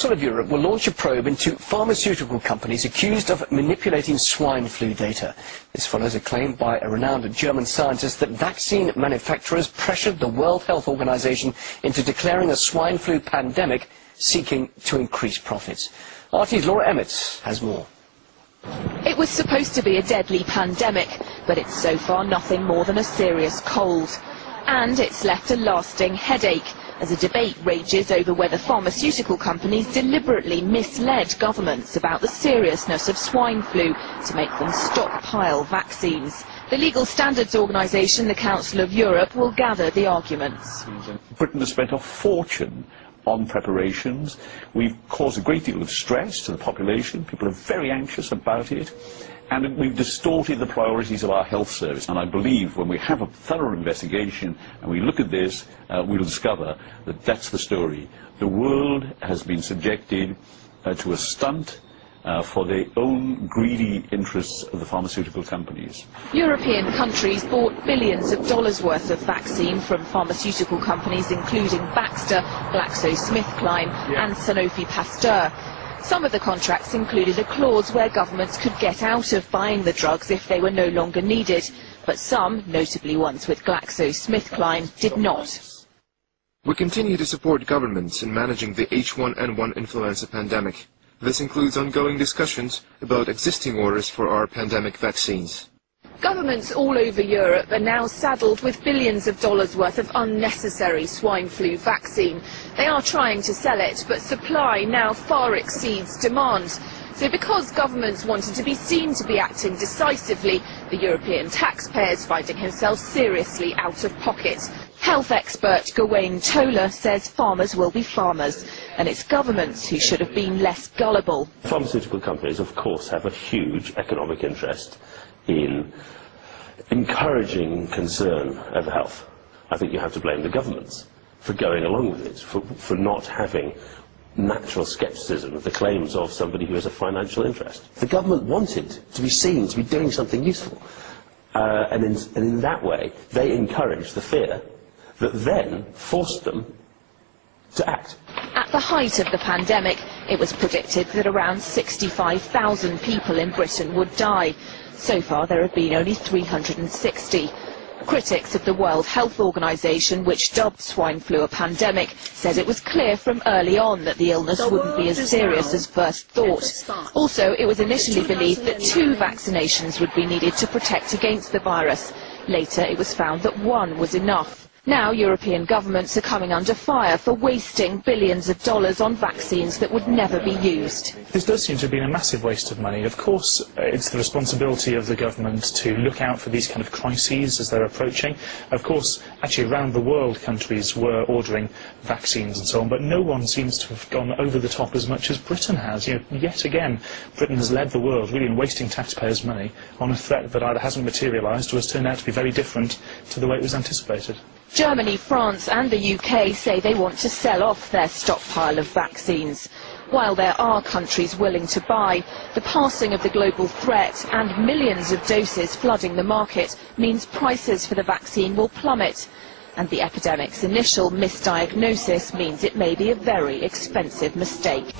Council of Europe will launch a probe into pharmaceutical companies accused of manipulating swine flu data. This follows a claim by a renowned German scientist that vaccine manufacturers pressured the World Health Organization into declaring a swine flu pandemic, seeking to increase profits. RT's Laura Emmett has more. It was supposed to be a deadly pandemic, but it's so far nothing more than a serious cold. And it's left a lasting headache, as a debate rages over whether pharmaceutical companies deliberately misled governments about the seriousness of swine flu to make them stockpile vaccines. The legal standards organisation, the Council of Europe, will gather the arguments. Britain has spent a fortune on preparations. We've caused a great deal of stress to the population. People are very anxious about it. And we've distorted the priorities of our health service. And I believe when we have a thorough investigation and we look at this, we'll discover that that's the story. The world has been subjected to a stunt for their own greedy interests of the pharmaceutical companies. European countries bought billions of dollars worth of vaccine from pharmaceutical companies including Baxter, GlaxoSmithKline and Sanofi Pasteur. Some of the contracts included a clause where governments could get out of buying the drugs if they were no longer needed, but some, notably ones with GlaxoSmithKline, did not. We continue to support governments in managing the H1N1 influenza pandemic. This includes ongoing discussions about existing orders for our pandemic vaccines. Governments all over Europe are now saddled with billions of dollars worth of unnecessary swine flu vaccine. They are trying to sell it, but supply now far exceeds demand. So because governments wanted to be seen to be acting decisively, the European taxpayer is finding himself seriously out of pocket. Health expert Gawain Tola says farmers will be farmers, and it's governments who should have been less gullible. Pharmaceutical companies, of course, have a huge economic interest in encouraging concern over health. I think you have to blame the governments for going along with it, for not having natural scepticism of the claims of somebody who has a financial interest. The government wanted to be seen to be doing something useful, and in that way they encouraged the fear that then forced them to act. At the height of the pandemic, it was predicted that around 65,000 people in Britain would die. So far, there have been only 360. Critics of the World Health Organization, which dubbed swine flu a pandemic, said it was clear from early on that the illness wouldn't be as serious as first thought. Also, it was initially believed that 2 vaccinations would be needed to protect against the virus. Later, it was found that 1 was enough. Now European governments are coming under fire for wasting billions of dollars on vaccines that would never be used. This does seem to have been a massive waste of money. Of course, it's the responsibility of the government to look out for these kind of crises as they're approaching. Of course, actually around the world countries were ordering vaccines and so on, but no one seems to have gone over the top as much as Britain has. Yet again, Britain has led the world really in wasting taxpayers' money on a threat that either hasn't materialised or has turned out to be very different to the way it was anticipated. Germany, France and the UK say they want to sell off their stockpile of vaccines. While there are countries willing to buy, the passing of the global threat and millions of doses flooding the market means prices for the vaccine will plummet. And the epidemic's initial misdiagnosis means it may be a very expensive mistake.